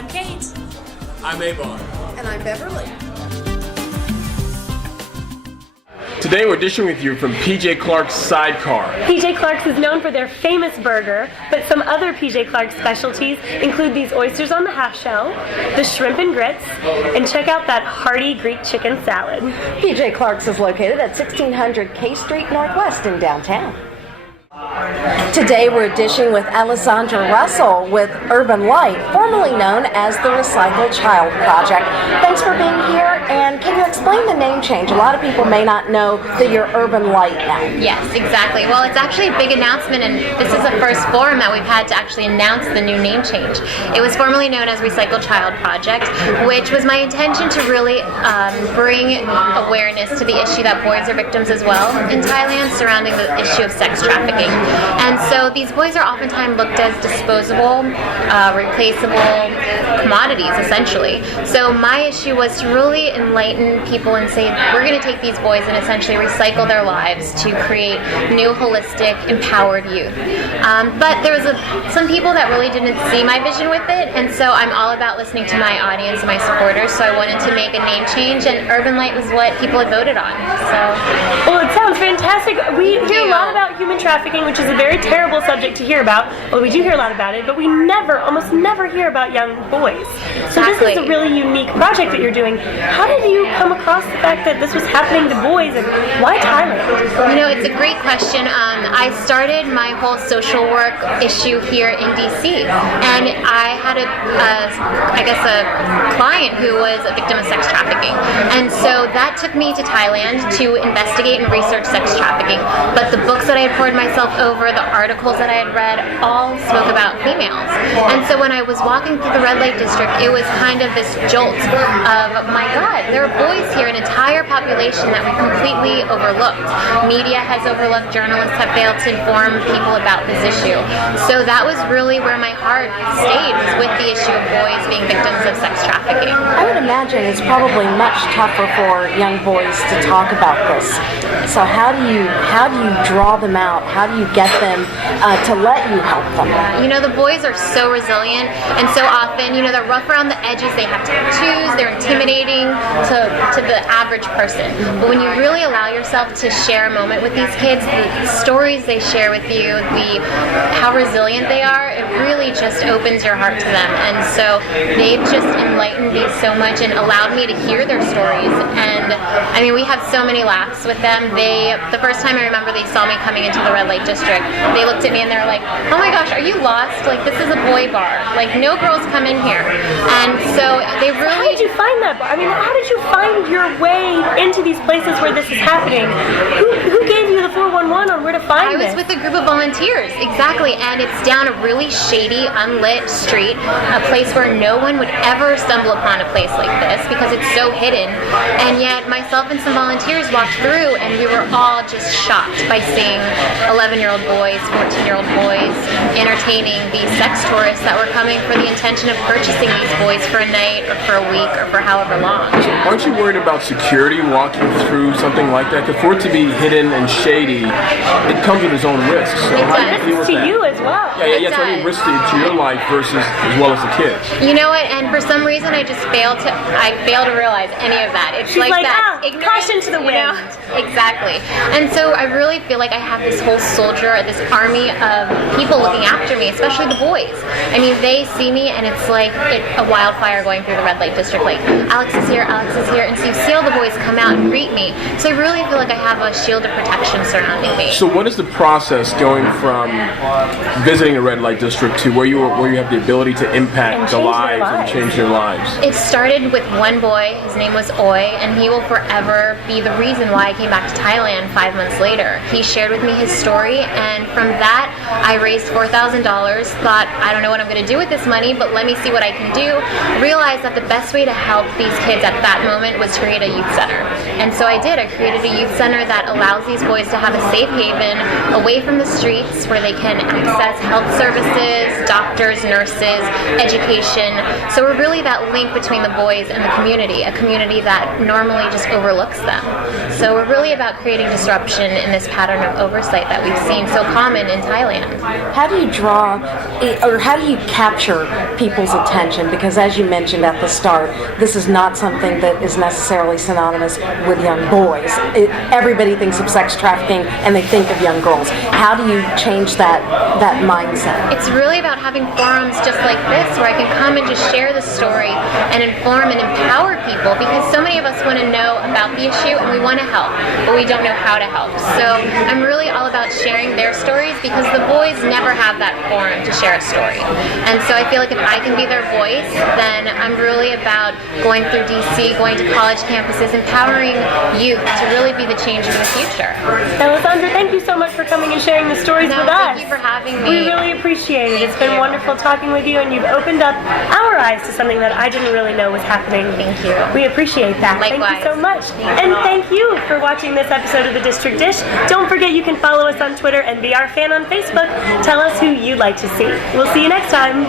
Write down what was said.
I'm Kate. I'm Ebong. And I'm Beverly. Today we're dishing with you from PJ Clark's Sidecar. PJ Clark's is known for their famous burger, but some other PJ Clark's specialties include these oysters on the half shell, the shrimp and grits, and check out that hearty Greek chicken salad. PJ Clark's is located at 1600 K Street Northwest in downtown. Today we're dishing with Alezandra Russell with Urban Light, formerly known as the Recycle Child Project. Thanks for being here, and can you explain the name change? A lot of people may not know that you're Urban Light now. Yes, exactly. Well, it's actually a big announcement, and this is the first forum that we've had to actually announce the new name change. It was formerly known as Recycle Child Project, which was my intention to really bring awareness to the issue that boys are victims as well in Thailand surrounding the issue of sex trafficking. And so these boys are oftentimes looked as disposable, replaceable commodities, essentially. So my issue was to really enlighten people and say, we're going to take these boys and essentially recycle their lives to create new, holistic, empowered youth. But there was some people that really didn't see my vision with it, and so I'm all about listening to my audience and my supporters, so I wanted to make a name change, and Urban Light was what people had voted on. Well, it sounds fantastic. We hear a lot about human trafficking, which is a very terrible subject to hear about. Well, we do hear a lot about it, but we almost never hear about young boys. So this is a really unique project that you're doing. How did you come across the fact that this was happening to boys, and why Thailand? You know, it's a great question. I started my whole social work issue here in DC, and I had a client who was a victim of sex trafficking, and so that took me to Thailand to investigate and research sex trafficking. But the books that I had poured myself over, the articles that I had read, all spoke about females. And so when I was walking through the red light district, it was kind of this jolt of, my God, there are boys here, an entire population that we completely overlooked. Media has overlooked, journalists have failed to inform people about this issue. So that was really where my heart stayed, was with the issue of boys being victims of sex trafficking. I would imagine it's probably much tougher for young boys to talk about this. So how do you draw them out? How do you get them to let you help them? You know, the boys are so resilient, and so often, you know, they're rough around the edges, they have tattoos, they're intimidating to the average person. But when you really allow yourself to share a moment with these kids, the stories they share with you, how resilient they are, it really just opens your heart to them. And so they've just enlightened me so much and allowed me to hear their stories. And I mean, we have so many laughs with them. The first time I remember they saw me coming into the red light district, they looked at me and they were like, oh my gosh, are you lost? Like, this is a boy bar. Like, no girls come in here. And so they really... How did you find that bar? I mean, how did you find your way into these places where this is happening? Who gave you the 411 on where to find this? I was with a group of volunteers, exactly, and it's down a really shady, unlit street, a place where no one would ever stumble upon a place like this because it's so hidden. And yet myself and some volunteers walked through, and we were all just shocked by seeing 11-year-old boys, 14-year-old boys entertaining these sex tourists that were coming for the intention of purchasing these boys for a night or for a week or for however long. Aren't you worried about security walking through something like that? Because for it to be hidden and shady, it comes with its own risks. So It how do you does. deal with To that? you as well. Yeah. So I mean, risks to your life versus as well as the kids. You know what? And for some reason, I fail to realize any of that. It's She's like, that ignorance, caution to the wind. you know? Exactly. And so I really feel like I have this whole soldier, this army of people looking after me, especially the boys. I mean, they see me, and it's like a wildfire going through the red light district. Like, Alex is here, Alex is here, and so you see all the boys come out and greet me. So I really feel like I have a shield of protection surrounding me. So what is the process going from visiting a red light district to where you have the ability to impact the lives and change their lives? It started with one boy. His name was Oi, and he will forever be the reason why I came back to Thailand 5 months later. He shared with me his story, and from that I raised $4,000, thought, I don't know what I'm going to do with this money, but let me see what I can do. Realized that the best way to help these kids at that moment was to create a youth center. And so I did. I created a youth center that allows these boys to have a safe haven away from the streets where they can access health services, doctors, nurses, education. So we're really that link between the boys and the community, a community that normally just overlooks them. So we're really about creating disruption in this pattern of oversight that we've seen so common in Thailand. How do you draw, or how do you capture people's attention? Because as you mentioned at the start, this is not something that is necessarily synonymous with young boys. Everybody thinks of sex trafficking and they think of young girls. How do you change that mindset? It's really about having forums just like this where I can come and just share the story and inform and empower people, because so many of us want to know about the issue and we want to help, but we don't know how to help. So I'm really all about sharing their stories, because the boys never have that forum to share a story. And so I feel like if I can be their voice, then I'm really about going through DC, going to college campuses, empowering youth to really be the change in the future. Alezandra, thank you so much for coming and sharing the stories with us. Thank you for having me. We really appreciate it. It's been wonderful talking with you, and you've opened up our eyes to something that I didn't really know was happening. Thank you. We appreciate that. Likewise. Thank you so much. And thank you for watching this episode of The District Dish. Don't forget you can follow us on Twitter and be our fan on Facebook. Tell us who you'd like to see. We'll see you next time.